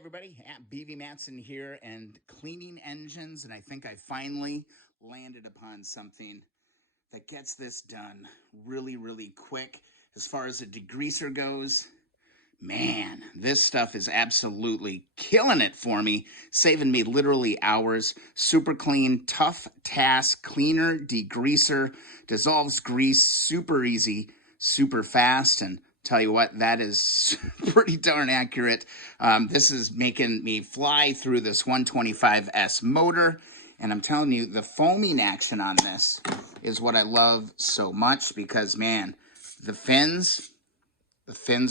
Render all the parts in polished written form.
Everybody, BV Matson here and cleaning engines, and I think I finally landed upon something that gets this done really quick. As far as a degreaser goes, man, this stuff is absolutely killing it for me, saving me literally hours. Super clean, tough task, cleaner, degreaser, dissolves grease, super easy, super fast, and tell you what, that is pretty darn accurate. This is making me fly through this 125S motor, and I'm telling you, the foaming action on this is what I love so much because, man, the fins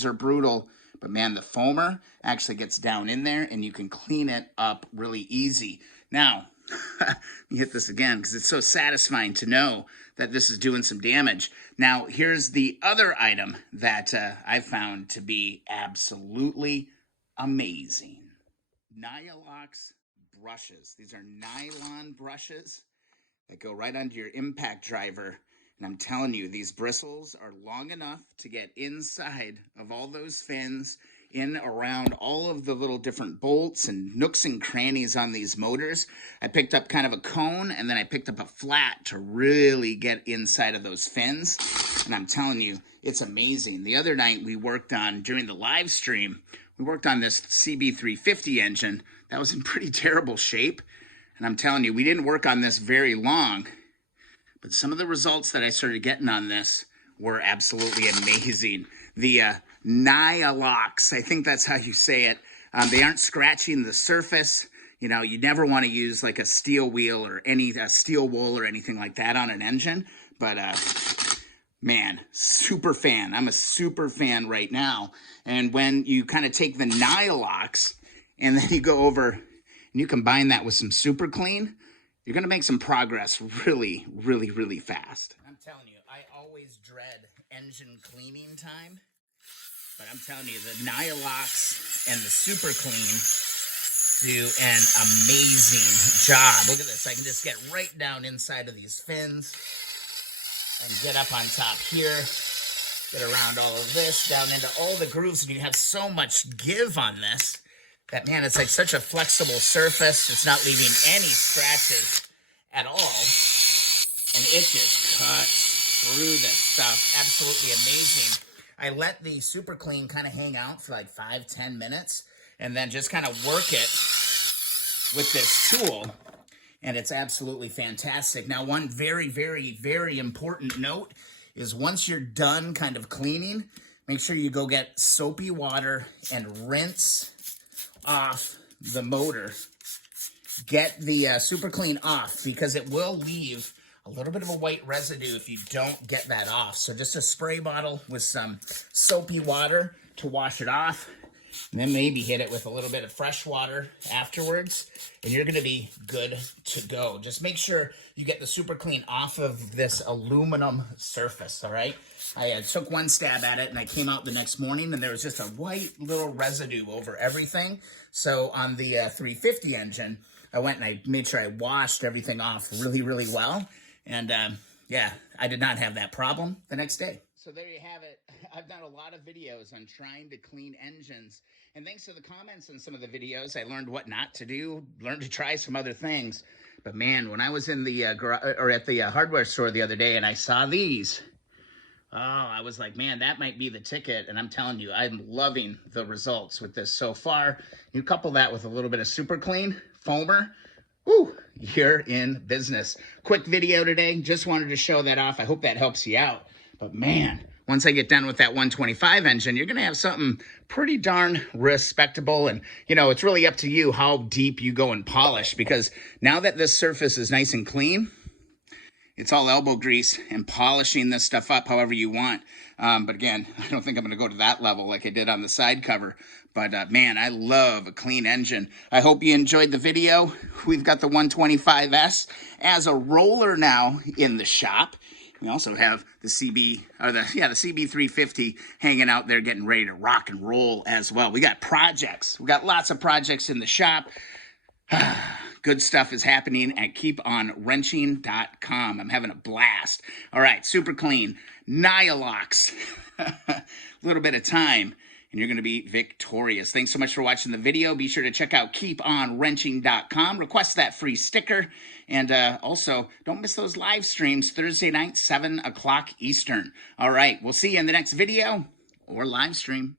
are brutal, but man, the foamer actually gets down in there and you can clean it up really easy. Now, let me hit this again because it's so satisfying to know that this is doing some damage. Now, here's the other item that I found to be absolutely amazing. Nyalox brushes. These are nylon brushes that go right onto your impact driver. And I'm telling you, these bristles are long enough to get inside of all those fins, in around all of the little different bolts and nooks and crannies on these motors. I picked up kind of a cone, and then I picked up a flat to really get inside of those fins. And I'm telling you, it's amazing. The other night we worked on, during the live stream, we worked on this CB350 engine that was in pretty terrible shape. And I'm telling you, we didn't work on this very long, but some of the results that I started getting on this were absolutely amazing. The Nyalox, I think that's how you say it. They aren't scratching the surface. You know, you never want to use like a steel wheel or any steel wool or anything like that on an engine. But man, super fan. I'm a super fan right now. And when you kind of take the Nyalox and then you go over and you combine that with some SuperClean, you're going to make some progress really fast. I'm telling you, I always dread engine cleaning time, but I'm telling you, the Nyalox and the SuperClean do an amazing job. Look at this. I can just get right down inside of these fins and get up on top here, get around all of this, down into all the grooves, and you have so much give on this. That, man, it's like such a flexible surface. It's not leaving any scratches at all. And it just cuts through this stuff. Absolutely amazing. I let the SuperClean kind of hang out for like 5-10 minutes and then just kind of work it with this tool. And it's absolutely fantastic. Now, one very important note is once you're done kind of cleaning, make sure you go get soapy water and rinse off the motor. Get the SuperClean off because it will leave a little bit of a white residue if you don't get that off. So just a spray bottle with some soapy water to wash it off, and then maybe hit it with a little bit of fresh water afterwards, and you're going to be good to go. Just make sure you get the SuperClean off of this aluminum surface, all right? I took one stab at it, and I came out the next morning, and there was just a white little residue over everything. So on the 350 engine, I went and I made sure I washed everything off really well. And yeah, I did not have that problem the next day. So there you have it. I've done a lot of videos on trying to clean engines. And thanks to the comments on some of the videos, I learned what not to do, learned to try some other things. But man, when I was in the at the hardware store the other day and I saw these, oh, I was like, man, that might be the ticket. And I'm telling you, I'm loving the results with this so far. You couple that with a little bit of SuperClean foamer, woo, you're in business. Quick video today. Just wanted to show that off. I hope that helps you out. But man, once I get done with that 125 engine, you're going to have something pretty darn respectable. And, you know, it's really up to you how deep you go and polish, because now that this surface is nice and clean, it's all elbow grease and polishing this stuff up however you want. But again, I don't think I'm going to go to that level like I did on the side cover. But man, I love a clean engine. I hope you enjoyed the video. We've got the 125S as a roller now in the shop. We also have the CB350 hanging out there getting ready to rock and roll as well. We got projects. We got lots of projects in the shop. Good stuff is happening at keeponwrenching.com. I'm having a blast. All right, SuperClean, Nyalox, a little bit of time, and you're going to be victorious. Thanks so much for watching the video. Be sure to check out keeponwrenching.com. Request that free sticker. And also, don't miss those live streams Thursday night, 7 o'clock Eastern. All right, we'll see you in the next video or live stream.